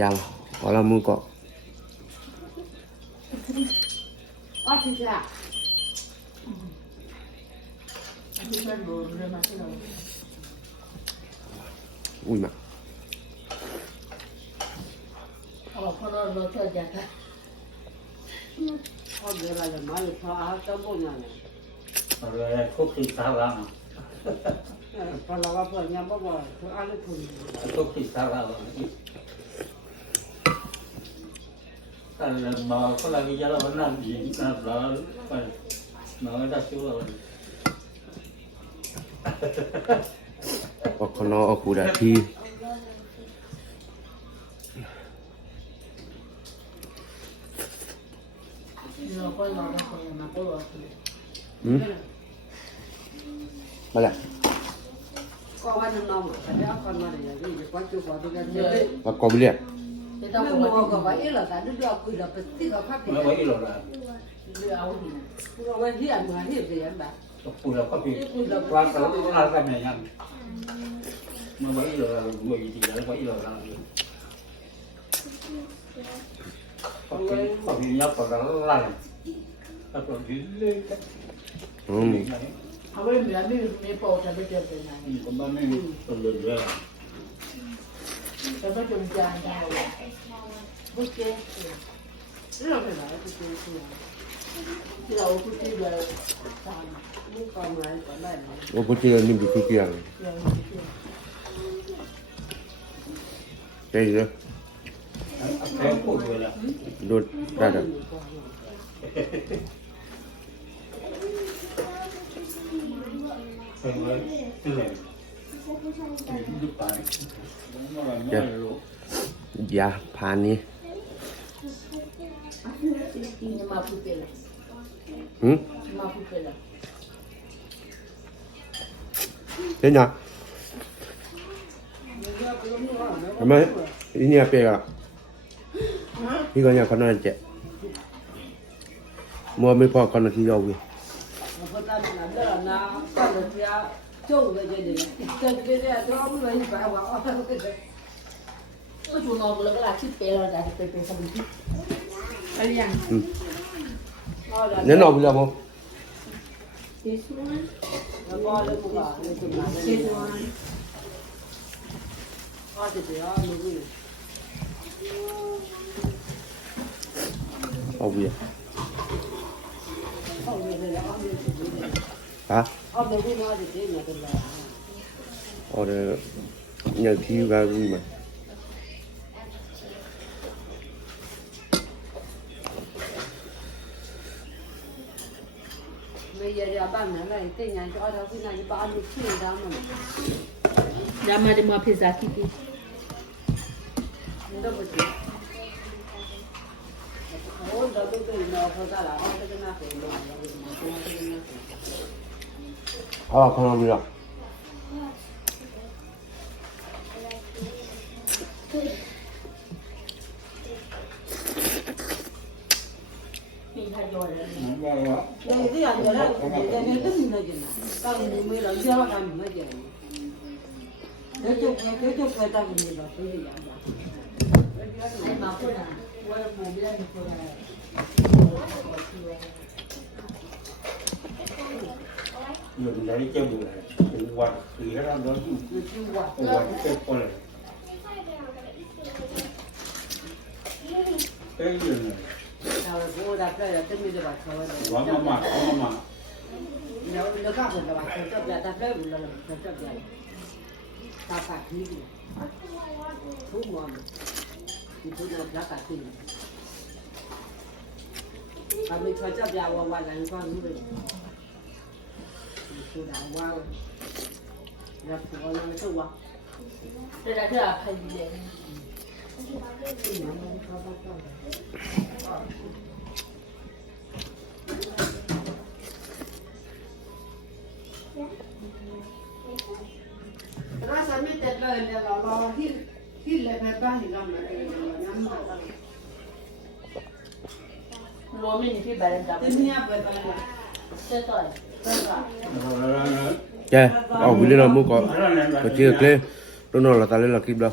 ยังพอเรามือเกาะอุ้ยมาคุกที่สาวเราพอเราว่าเพื่อนยังบ่บ่คืออะไรคุณคุกที่สาวเราแต่มาคนละวิจารณ์นั่นยิงนั่นเราไปมาได้ช่วยออกข้างนอกออกกูได้ทีมาแหละก็ว่าน้องๆแต่เอาคนมาเนี่ยนี่ก็จุกว่าตัวกันเนี่ย มากอบิเลียไม่มองก็ว่าเออละแต่ดูเอาคุยแล้วไปที่เขาพักไม่ไว้อีหรอกละเอาไว้ที่อันมาที่เสียงแบบคุยแล้วก็พี่ว่าเขาว่าอะไรเนี่ยยังไม่ไว้อีหรอกไม่ดีแล้วไว้อีหรอกละก็พี่ยับก็ละก็ตัวยืนเลยเอาไว้เหมือนไม่พอจะไปเจอเป็นไงก็ไม่ตัวเลยเลยแต่ไม่จงใจได้บุกเจ๊เรื่องอะไรบุกเจ๊ที่เราบุกเจ๊แบบทำมุกความร้ายก็ได้ไหมโอ้พุทธินี่มีทุกอย่างใช่เลยโดดได้เลยยาพานนี้เห็นยังทำไมอีเนี่ยเปียกพี่ก็เนี่ยเขาน่าจะมัวไม่พอคนที่เราวิก็จูนอแล้วก็ลาคิดเปย์เราจะเป็นสมุนไพรอะไรอย่างเนี่ยนอนไปแล้วมั้งแล้วก็เลยกูว่าเลยจุดนั้นเลยก็จะเดี๋ยวมึงเอาเบียร์ฮะเอาเดี๋ยวพี่มาจะเดี๋ยวเนี่ยเป็นไรเอาเดี๋ยวเนี่ยที่ว่าวิ่งมาไม่ยาบ้านไหนเลยเต้นยังจะเอาเท่าที่ไหนบ้านมีที่ดำมั้งดำมาจะมาพิซซ่าคิดดิไม่ต้องไปดูโอ้เราต้องไปนอนเขาได้ละเขาจะน่าเป็นนอนเราเป็นนอนเขาจะน่าเป็นข้างนอกมีหรอเนี่ยที่อันเดียวนะเนี่ยเนี่ยต้องมีอะไรกินนะตอนนี้ไม่เราเชื่อว่าการมีอะไรกินเดี๋ยวจุกไปตามนี้เราไปอย่างนั้นไอ้มาพูดนะว่าผมไม่ได้มีคนอะไรอยู่ในนี้เจ้าบุญเลยถึงวันปีแล้วเราอยู่วันเจ้าคนเลยเอ้ยอยู่เลยว่ามาแล้วก็คนละวันเขาจะแบบได้บุญแล้วเขาจะแบบตาปัดที่ทุกวันที่ทุกวันรักกันที่ทำให้เขาจะแบบวันนั้นก็รู้เลยคือด่าว่ารับผัวเราไม่ตัวแต่ได้เท่าใครดีเลยrasa mi te lo de la lo hil le me ba ni la me ya ma ta lo mi ni fi ba le da ni ya ba ba se to chơi ông đi lên mua có chơi cái nó là ta lên là kim đâu